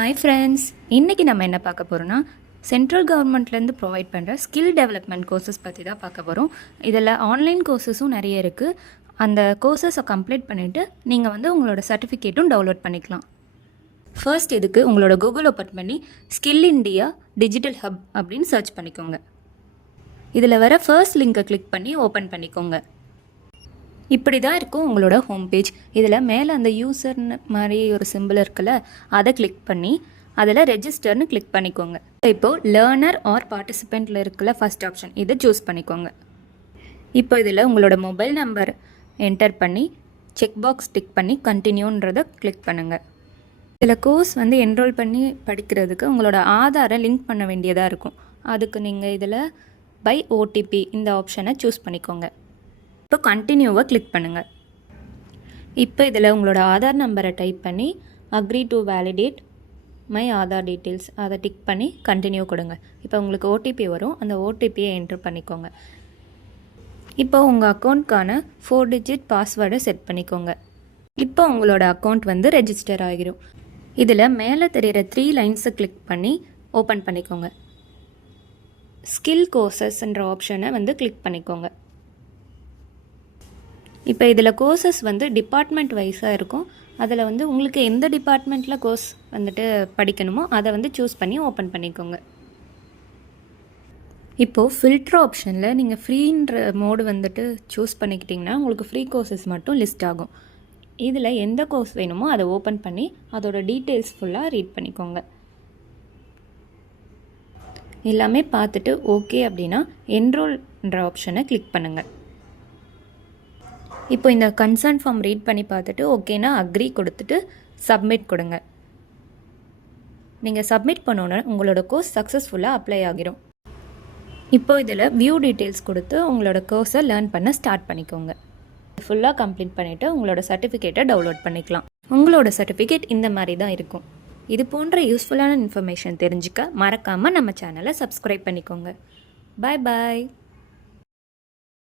Hi friends, இன்றைக்கி நம்ம என்ன பார்க்க போகிறோன்னா சென்ட்ரல் கவர்மெண்ட்லேருந்து ப்ரொவைட் பண்ணுற ஸ்கில் டெவலப்மெண்ட் கோர்சஸ் பற்றி தான் பார்க்க போகிறோம். இதில் ஆன்லைன் கோர்சஸும் நிறைய இருக்குது. அந்த கோர்சஸை கம்ப்ளீட் பண்ணிவிட்டு நீங்கள் உங்களோட சர்டிஃபிகேட்டும் டவுன்லோட் பண்ணிக்கலாம். ஃபர்ஸ்ட் இதுக்கு உங்களோட கூகுள் ஓப்பன் பண்ணி ஸ்கில் இண்டியா டிஜிட்டல் ஹப் அப்படின்னு சர்ச் பண்ணிக்கோங்க. இதில் வர ஃபர்ஸ்ட் லிங்கை கிளிக் பண்ணி ஓப்பன் பண்ணிக்கோங்க. இப்படி தான் இருக்கும் உங்களோட ஹோம் பேஜ். இதில் மேலே அந்த யூசர்னு மாதிரி ஒரு சிம்பிள் இருக்குல்ல, அதை கிளிக் பண்ணி அதில் ரெஜிஸ்டர்னு கிளிக் பண்ணிக்கோங்க. இப்போது லேர்னர் ஆர் பார்ட்டிசிபெண்ட்டில் இருக்குல்ல ஃபஸ்ட் ஆப்ஷன், இதை சூஸ் பண்ணிக்கோங்க. இப்போ இதில் உங்களோட மொபைல் நம்பர் என்டர் பண்ணி செக் பாக்ஸ் டிக் பண்ணி கண்டினியூன்றதை கிளிக் பண்ணுங்கள். இதில் கோர்ஸ் என்ரோல் பண்ணி படிக்கிறதுக்கு உங்களோட ஆதாரை லிங்க் பண்ண வேண்டியதாக இருக்கும். அதுக்கு நீங்கள் இதில் பை ஓடிபி இந்த ஆப்ஷனை சூஸ் பண்ணிக்கோங்க. இப்போ கண்டினியூவை கிளிக் பண்ணுங்கள். இப்போ இதில் உங்களோட ஆதார் நம்பரை டைப் பண்ணி agree to validate my Aadhaar details அதை டிக் பண்ணி கண்டினியூ கொடுங்க. இப்போ உங்களுக்கு ஓடிபி வரும், அந்த ஓடிபியை என்ட்ரு பண்ணிக்கோங்க. இப்போ உங்கள் அக்கௌண்ட்கான 4 டிஜிட் பாஸ்வேர்டை செட் பண்ணிக்கோங்க. இப்போ உங்களோட அக்கௌண்ட் ரெஜிஸ்டர் ஆகிரும். இதில் மேலே தெரிகிற 3 லைன்ஸை கிளிக் பண்ணி ஓப்பன் பண்ணிக்கோங்க. ஸ்கில் கோர்சஸ்ன்ற ஆப்ஷனை கிளிக் பண்ணிக்கோங்க. இப்போ இதில் கோர்சஸ் டிபார்ட்மெண்ட் வைஸாக இருக்கும். அதில் உங்களுக்கு எந்த டிபார்ட்மெண்ட்டில் கோர்ஸ் படிக்கணுமோ அதை சூஸ் பண்ணி ஓப்பன் பண்ணிக்கோங்க. இப்போது ஃபில்டர் ஆப்ஷனில் நீங்கள் ஃப்ரீன்ற மோடு சூஸ் பண்ணிக்கிட்டிங்கன்னா உங்களுக்கு ஃப்ரீ கோர்சஸ் மட்டும் லிஸ்ட் ஆகும். இதில் எந்த கோர்ஸ் வேணுமோ அதை ஓப்பன் பண்ணி அதோட டீட்டெயில்ஸ் ஃபுல்லாக ரீட் பண்ணிக்கோங்க. எல்லாமே பார்த்துட்டு ஓகே அப்படின்னா என்ரோல்ன்ற ஆப்ஷனை கிளிக் பண்ணுங்கள். இப்போ இந்த கன்சர்ன் ஃபார்ம் ரீட் பண்ணி பார்த்துட்டு ஓகேனா அக்ரி கொடுத்துட்டு சப்மிட் கொடுங்க. நீங்கள் சப்மிட் பண்ணோன்னே உங்களோட கோர்ஸ் சக்ஸஸ்ஃபுல்லாக அப்ளை ஆகிரும். இப்போ இதில் வியூ டீட்டெயில்ஸ் கொடுத்து உங்களோட கோர்ஸை லேர்ன் பண்ண ஸ்டார்ட் பண்ணிக்கோங்க. ஃபுல்லாக கம்ப்ளீட் பண்ணிவிட்டு உங்களோட சர்டிஃபிகேட்டை டவுன்லோட் பண்ணிக்கலாம். உங்களோட சர்டிஃபிகேட் இந்த மாதிரி தான் இருக்கும். இது போன்ற யூஸ்ஃபுல்லான இன்ஃபர்மேஷன் தெரிஞ்சுக்க மறக்காமல் நம்ம சேனலை சப்ஸ்கிரைப் பண்ணிக்கோங்க. பாய் பாய்.